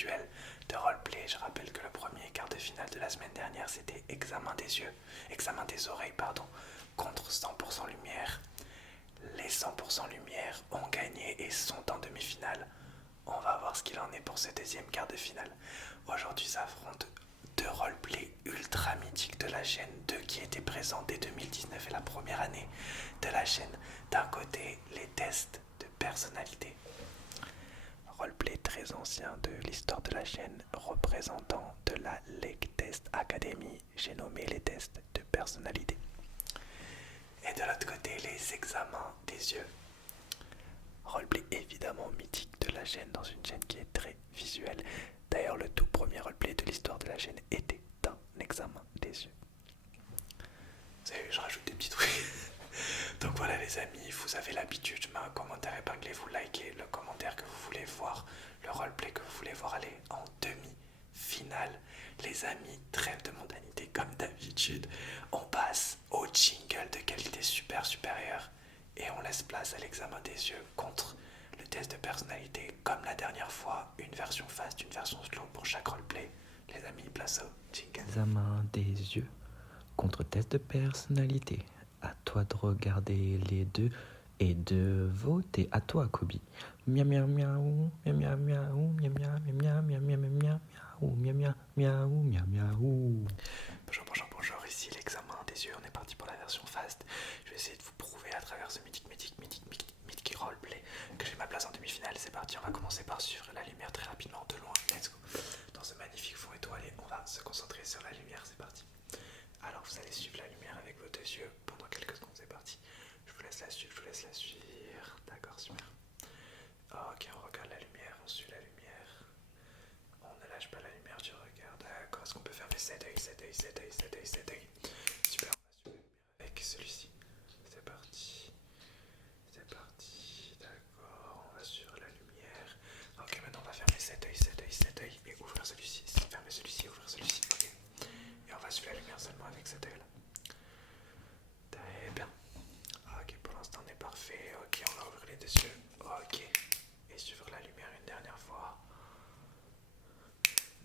duel de roleplay. Je rappelle que le premier quart de finale de la semaine dernière, c'était examen des oreilles, contre 100% lumière. Les 100% lumière ont gagné et sont en demi-finale. On va voir ce qu'il en est pour ce deuxième quart de finale. Aujourd'hui s'affrontent deux roleplays ultra mythiques de la chaîne, deux qui étaient présents dès 2019 et la première année de la chaîne. D'un côté, les tests de personnalité. Roleplay très ancien de l'histoire de la chaîne, représentant de la Lake Test Academy. J'ai nommé les tests de personnalité. Et de l'autre côté, les examens des yeux. Roleplay évidemment mythique de la chaîne, dans une chaîne qui est très visuelle. D'ailleurs, le tout premier roleplay de l'histoire de la chaîne était un examen des yeux. Vous savez, je rajoute des petits trucs. Donc voilà les amis, vous avez l'habitude, je mets un commentaire épinglé, vous likez le commentaire que vous voulez voir, le roleplay que vous voulez voir aller en demi-finale. Les amis, trêve de mondanité comme d'habitude. On passe au jingle de qualité super supérieure et on laisse place à l'examen des yeux contre le test de personnalité. Comme la dernière fois, une version fast, une version slow pour chaque roleplay. Les amis, place au jingle. Examen des yeux contre test de personnalité. À toi de regarder les deux et de voter. À toi, Kobe. Miaou miaou miaou, miaou miaou miaou miaou miaou miaou miaou miaou miaou miaou miaou. Bonjour, ici l'examen des yeux, on est parti pour la version fast. Je vais essayer de vous prouver à travers ce mythique roleplay que j'ai ma place en demi-finale. C'est parti, on va commencer par suivre la lumière très rapidement, de loin, let's go. Dans ce magnifique fond étoilé, on va se concentrer sur la lumière, c'est parti. Alors vous allez suivre la lumière avec vos deux yeux pendant quelques secondes, c'est parti. Je vous laisse la suivre, D'accord, super. Ok, on regarde la lumière, on suit la lumière. On ne lâche pas la lumière, tu regardes. D'accord, est-ce qu'on peut fermer cet œil. Super, on va suivre la lumière avec celui-ci. C'est parti. D'accord, on va suivre la lumière. Ok, maintenant on va fermer cet œil et ouvrir celui-ci. Fermer celui-ci, ouvrir celui-ci. Ok. Et on va suivre la lumière seulement avec cet œil là. Très bien. Ok, pour l'instant on est parfait. Ok, on va ouvrir les deux yeux. Ok. Et suivre la lumière une dernière fois.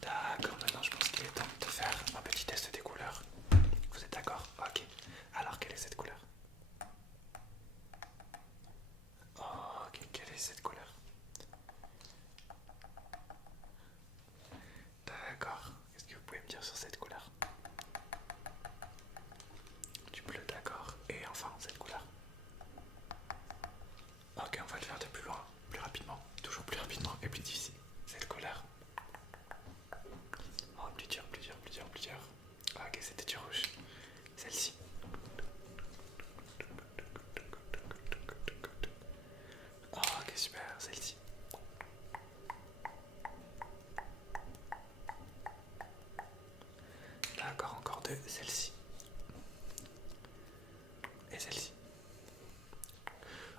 D'accord, maintenant je pense qu'il est temps de faire un petit test des couleurs. Vous êtes d'accord? Ok. Alors quelle est cette couleur? Ok, quelle est cette couleur? D'accord. Qu'est-ce que vous pouvez me dire sur cette couleur? Du bleu, d'accord. Et enfin, cette couleur. Ok, on va le faire de plus loin, plus rapidement. Toujours plus rapidement et plus difficile. Cette couleur. Oh, plus dur. Ok, c'était du rouge. Celle-ci. Ok, super, celle-ci. D'accord, encore deux, celle-ci. Et celle-ci.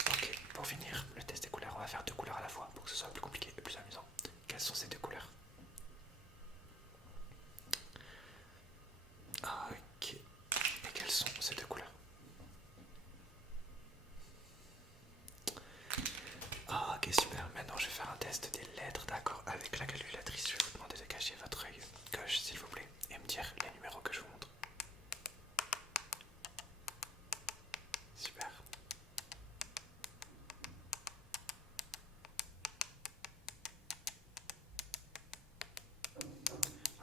Ok, pour finir le test des couleurs, on va faire deux couleurs à la fois pour que ce soit plus compliqué et plus amusant. Quelles sont ces deux couleurs? Ok. Et quelles sont ces deux couleurs? Ok, super. Maintenant, je vais faire un test des lettres, d'accord? Avec la calculatrice, je vais vous demander de cacher votre œil gauche, s'il vous plaît, et me dire les numéros que je vous montre. Super.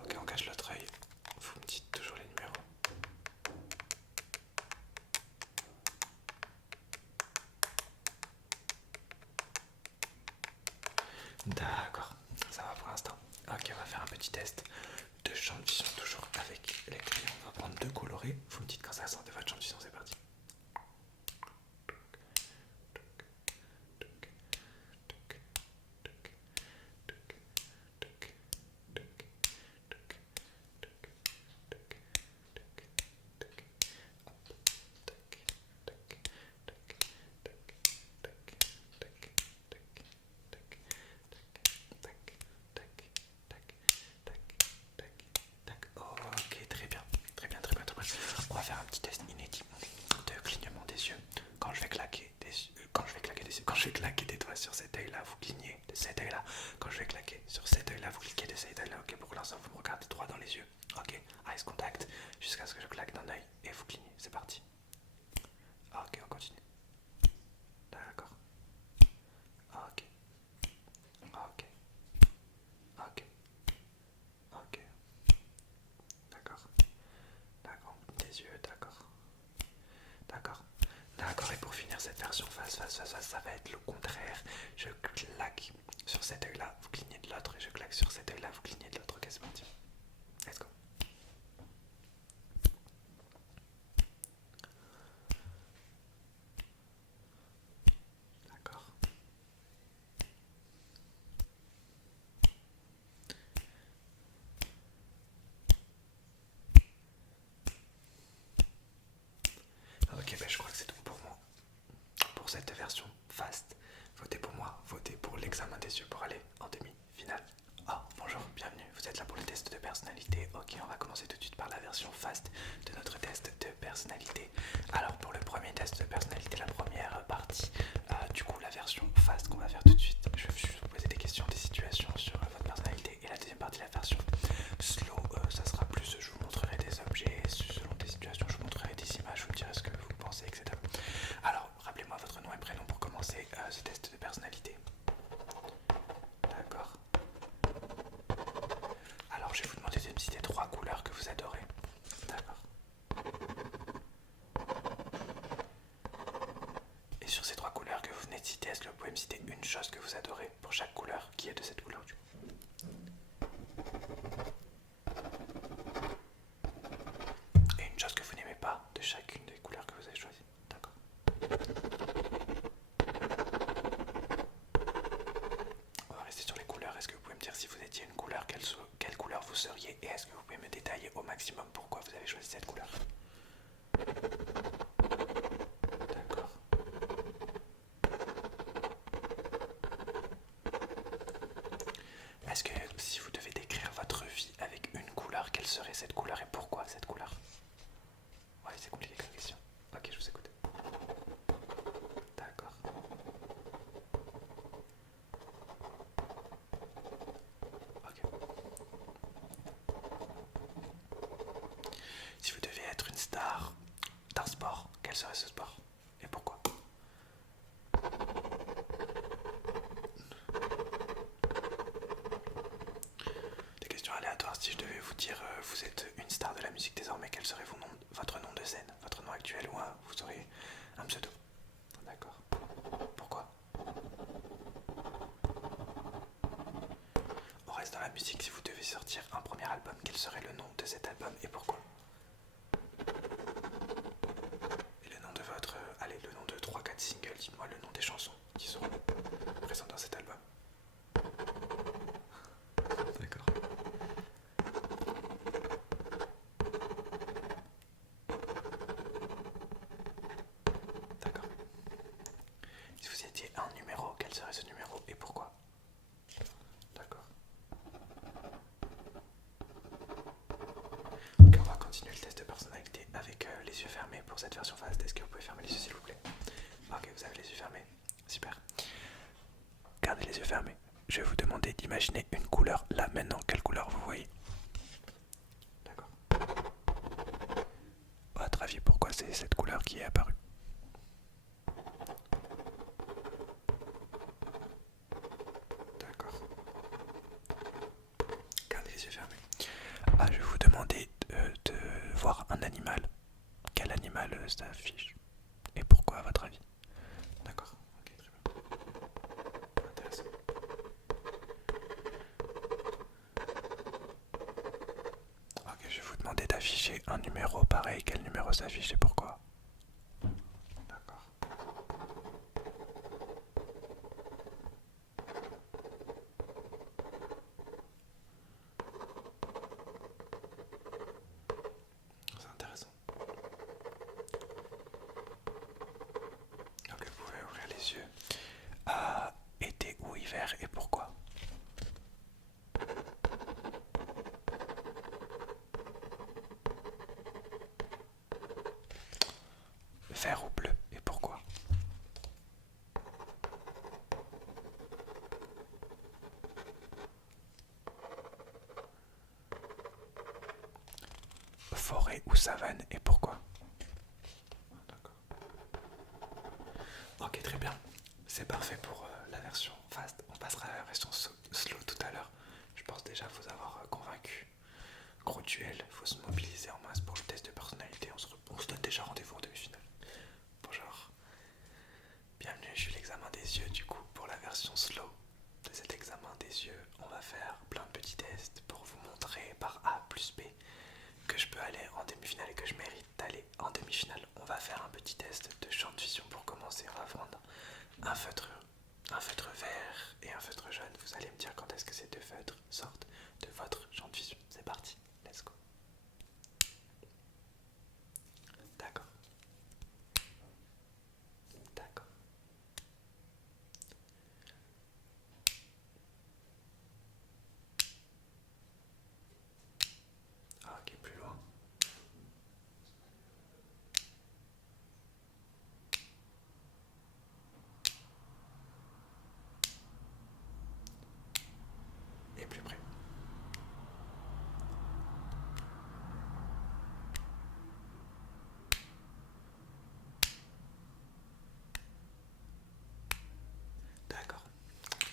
Ok, on cache l'autre œil. Vous me dites toujours les numéros. D'accord, ça va pour l'instant. Ok, on va faire un petit test de champ de vision, toujours avec les crayons. On va prendre deux colorés. Vous me dites quand ça sort de votre champ de vision, c'est parti. Ok, très bien. On va faire un petit test inédit de ça va être le contraire. Je claque sur cet œil-là, vous clignez de l'autre, et je claque sur cet œil-là, vous clignez de l'autre. Ok, c'est parti. Let's go. D'accord. Ok, ben je crois que c'est tout pour moi. Pour cette version fast, votez pour moi, votez pour l'examen des yeux pour aller en demi-finale. Oh, bonjour, bienvenue, vous êtes là pour le test de personnalité. Ok, on va commencer tout de suite par la version fast de notre test de personnalité. Alors pour le premier test de personnalité, la première partie, du coup la version fast qu'on va faire tout de suite, je vais juste vous poser des questions, des situations sur votre personnalité. Et la deuxième partie, la version slow, ça sera plus, je vous montrerai des objets, selon des situations, je vous montrerai des images, vous me direz ce que vous pensez, etc. Alors, rappelez-moi votre nom et prénom pour commencer ce test de personnalité. D'accord. Alors, je vais vous demander de me citer 3 couleurs que vous adorez. D'accord. Et sur ces 3 couleurs que vous venez de citer, est-ce que vous pouvez me citer une chose que vous adorez pour chaque couleur qui est de cette couleur du coup? Et une chose que vous n'aimez pas de chacune des couleurs que vous avez choisies. D'accord. On va rester sur les couleurs. Est-ce que vous pouvez me dire si vous étiez une couleur, quelle couleur vous seriez? Et est-ce que vous pouvez me détailler au maximum pourquoi vous avez choisi cette couleur? D'accord. Est-ce que si vous devez décrire votre vie avec une couleur, quelle serait cette couleur et pourquoi cette couleur? Ouais, c'est compliqué comme question. Ok, je vous écoute. D'accord. Ok. Si vous deviez être une star d'un sport, quel serait ce sport? Et pourquoi? Des questions aléatoires. Si je devais vous dire vous êtes une star de la musique désormais, quel serait votre nom de scène? Votre nom actuel ou vous aurez un pseudo? D'accord. Pourquoi? On reste dans la musique. Si vous devez sortir un premier album, quel serait le nom de cet album et pourquoi? Et le nom de votre... allez, le nom de 3-4 singles, dites-moi le nom des chansons qui seront présentes dans cet album. D'accord. D'accord. Si vous étiez un numéro, quel serait ce numéro et pourquoi? D'accord. Ok, on va continuer le test de personnalité avec les yeux fermés pour cette version fast. Est-ce que vous pouvez fermer les yeux s'il vous plaît? Ok, vous avez les yeux fermés. Super. Gardez les yeux fermés. Je vais vous demander d'imaginer une couleur là maintenant. Quelle couleur vous voyez? D'accord. À votre avis, pourquoi c'est cette couleur qui est apparue? D'accord. Gardez les yeux fermés. Ah, je vais vous demander de voir un animal. Quel animal s'affiche? Et pourquoi à votre avis? D'accord. Ok, très bien. Intéressant. Ok, je vais vous demander d'afficher un numéro pareil. Quel numéro s'affiche et pourquoi? D'accord. C'est intéressant. Ok, vous pouvez ouvrir les yeux. Été ou hiver et pourquoi? Vert ou bleu et pourquoi? Forêt ou savane et pourquoi? D'accord. Ok, très bien. C'est parfait pour la version fast. On passera à la version slow tout à l'heure. Je pense déjà vous avoir convaincu. Gros duel, il faut se mobiliser en masse pour le test de personnalité. On se donne déjà rendez-vous en demi-finale. Bonjour. Bienvenue, je suis l'examen des yeux, du coup, pour la version slow de cet examen des yeux, on va faire plein de petits tests pour vous montrer par A plus B que je peux aller en demi-finale et que je mérite d'aller en demi-finale. On va faire un petit test de champ de vision pour commencer. On va prendre un feutre vert et un feutre jaune. Vous allez me dire quand est-ce que ces deux feutres sortent de votre champ de vision. C'est parti, let's go. D'accord. D'accord. Ah, ok, plus loin. Et plus près. D'accord,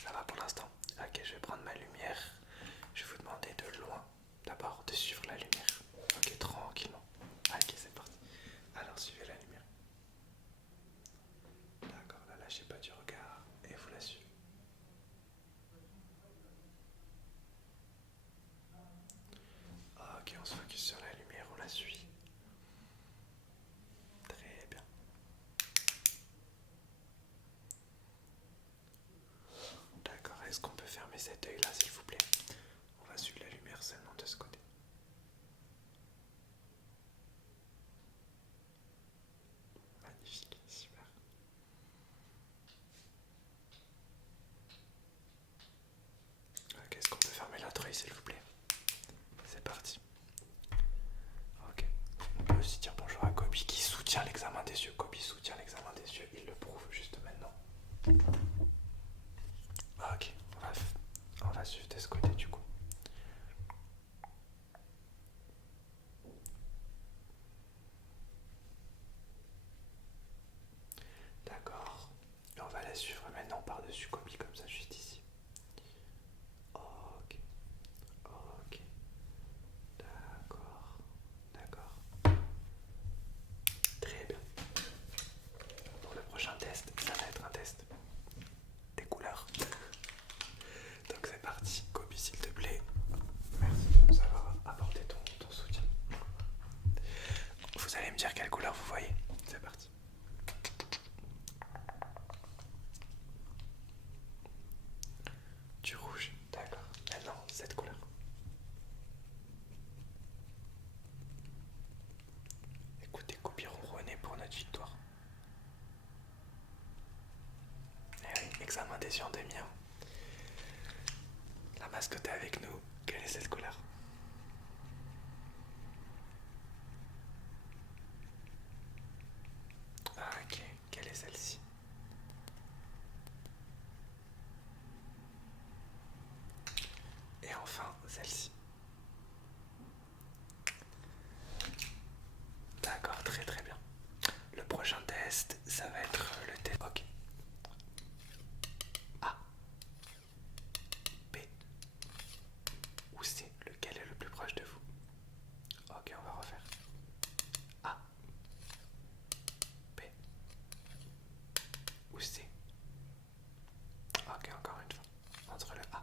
ça va pour l'instant. Ok, je vais prendre ma lumière. Je vais vous demander de loin, d'abord de suivre la lumière. Ok, tranquillement. Ok, c'est parti. Alors suivez la lumière. D'accord, la lâchez pas du regard et vous la suivez. Ok, on se focus sur la lumière, on la suit. Très bien. D'accord, est-ce qu'on peut fermer cet œil là s'il vous plaît? On va suivre la lumière seulement de ce côté. Magnifique, super. Ok, est-ce qu'on peut fermer l'autre œil s'il vous plaît? C'est parti. Ok, on peut aussi dire bonjour à Kobe qui soutient l'examen des yeux. Kobe soutient l'examen des yeux, il le prouve juste maintenant. Ok, on va suivre de ce côté du coup. D'accord, et on va la suivre maintenant par-dessus Kobe comme ça, juste ici. Ok, ok, d'accord, d'accord. Très bien. Pour le prochain test, ça va être un test des couleurs. Donc c'est parti, Kobe s'il te plaît. Merci de nous avoir apporté ton soutien. Vous allez me dire quelle couleur vous voyez. C'est parti. Du rouge, d'accord. Maintenant, cette couleur. Écoutez, Kobe ronronner pour notre victoire. Eh oui, examen des yeux en demi. La mascotte est avec nous. Quelle est cette couleur? Ah, ok, quelle est celle-ci? Et enfin, celle-ci. D'accord, très très bien. Le prochain test, ça va être le test. Ok. A, B ou C, lequel est le plus proche de vous? Ok, on va refaire. A, B ou C. Ok, encore une fois. Entre le A,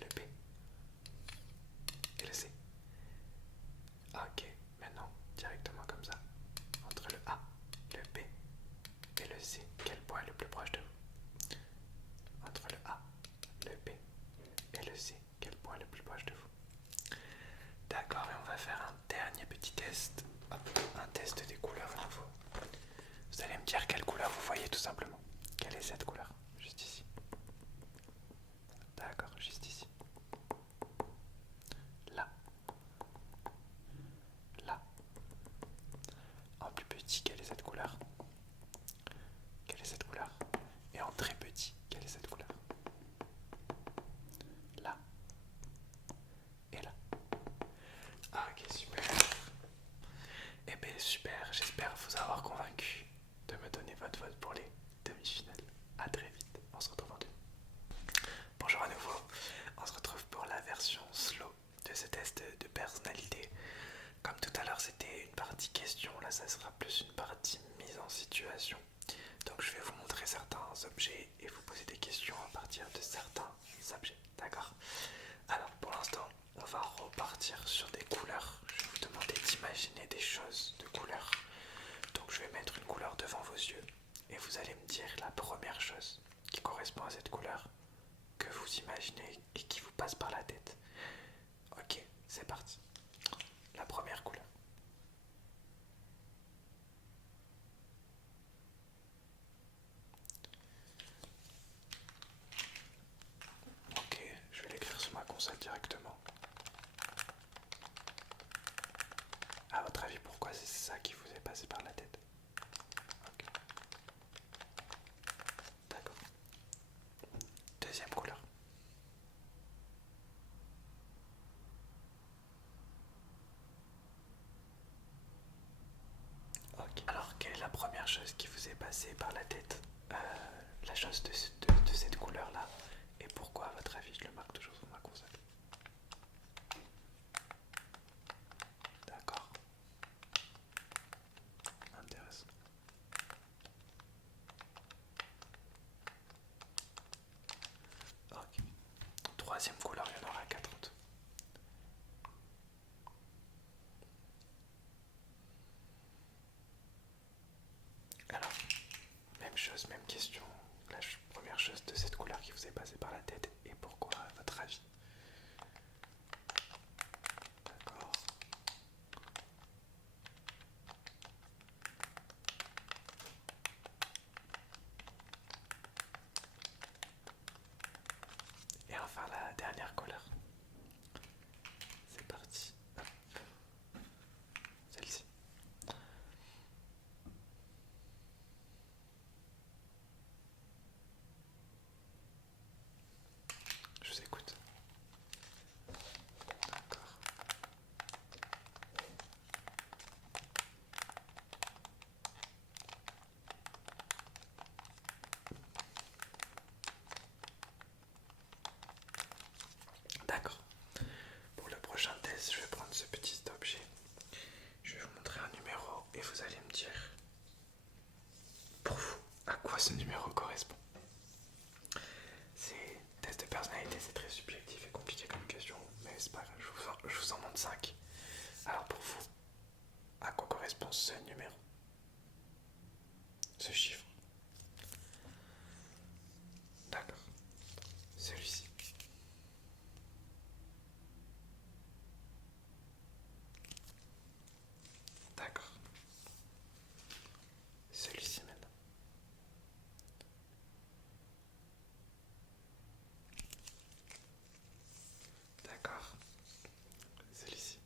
le B et le C. Ok, maintenant, directement comme ça. Entre le A, le B et le C, quel point est le plus proche de vous? Entre le A, le B et le C, quel point est le plus proche de vous? D'accord, et on va faire un dernier petit test. Hop, un test des couleurs à nouveau. Vous allez me dire quelle couleur vous voyez tout simplement. Quelle est cette couleur? Juste ici. D'accord, juste ici. Là. Là. En plus petit, quelle est cette couleur? Quelle est cette couleur? Et en très petit, quelle est cette couleur? Là. Et là. Ah, ok, super. Eh bien, super. J'espère vous avoir convaincu de me donner votre vote pour les demi-finales. À très vite. partir sur des couleurs. Je vais vous demander d'imaginer des choses de couleurs. Donc je vais mettre une couleur devant vos yeux et vous allez me dire la première chose qui correspond à cette couleur que vous imaginez et qui vous passe par la tête. Ok, c'est parti. La première couleur. Ok, je vais l'écrire sur ma console directement. À votre avis, pourquoi c'est ça qui vous est passé par la tête? Ok, d'accord. Deuxième couleur. Ok. Alors, quelle est la première chose qui vous est passée par la tête? La chose de cette couleur-là. Et pourquoi, à votre avis, je le marque toujours sur ma console? D'accord. Intéressant. Ok. Troisième couleur, il y en aura 4 autres. Alors, même chose, même question. La première chose de cette couleur qui vous est passée par la tête et pourquoi, à votre avis? D'accord. Et enfin, la dernière couleur. C'est parti. Hop. Celle-ci. Je vous écoute. D'accord. D'accord. Pour le prochain test, je vais prendre ce petit objet. Je vais vous montrer un numéro et vous allez me dire, pour vous, à quoi ce numéro correspond. C'est test de personnalité, c'est très subjectif et compliqué comme question, mais c'est pas grave, je vous en montre 5. Alors pour vous, à quoi correspond ce numéro? Ce chiffre? D'accord. Celui-ci? D'accord. Celui-ci maintenant? D'accord. Celui-ci?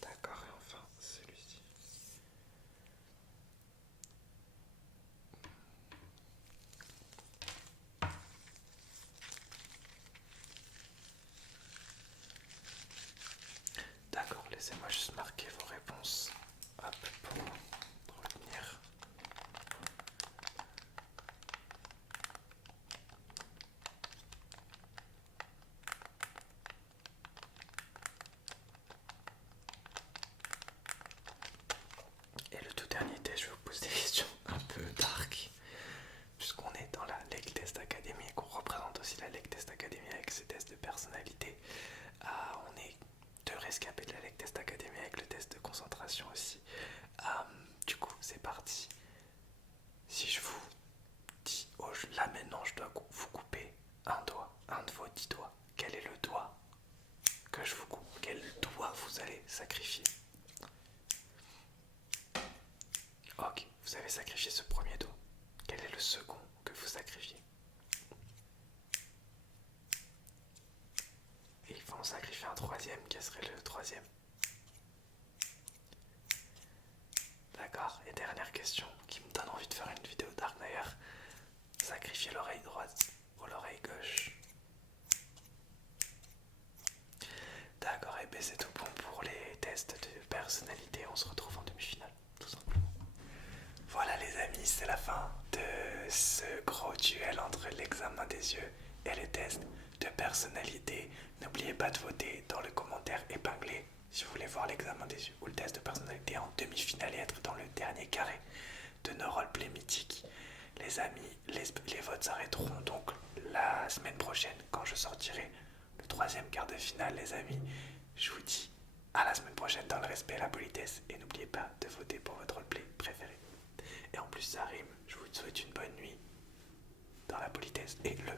D'accord, et enfin celui-ci? D'accord, laissez-moi juste marquer vos réponses. Hop, pour retenir. Et le tout dernier test, je vais vous poser des questions un peu dark, puisqu'on est dans la Lake Test Academy et qu'on représente aussi la Lake Test Academy avec ses tests de personnalité. On est deux rescapés de la Lake Test Academy avec le test de concentration aussi. Du coup, c'est parti. Si je vous dis, oh, là maintenant je dois vous couper un doigt, un de vos 10 doigts, quel est le doigt que je vous coupe? Quel doigt vous allez sacrifier? Ok, vous avez sacrifié ce premier doigt. Quel est le second que vous sacrifiez? Et il faut en sacrifier un troisième. Quel serait le troisième? D'accord. Et dernière question qui me donne envie de faire une vidéo dark d'ailleurs. Sacrifier l'oreille droite ou l'oreille gauche? D'accord, et bien c'est tout bon pour les tests de personnalité. On se retrouve en demi-finale, tout simplement. Voilà les amis, c'est la fin de ce gros duel entre l'examen des yeux et les tests de personnalité. N'oubliez pas de voter dans le commentaire épinglé si vous voulez voir l'examen des yeux ou le test de personnalité en demi-finale et être dans le dernier carré de nos roleplays mythiques. Les amis, les votes s'arrêteront donc la semaine prochaine quand je sortirai le troisième quart de finale, les amis. Je vous dis à la semaine prochaine dans le respect et la politesse. Et n'oubliez pas de voter pour votre roleplay préféré. Et en plus ça rime, je vous souhaite une bonne nuit dans la politesse et le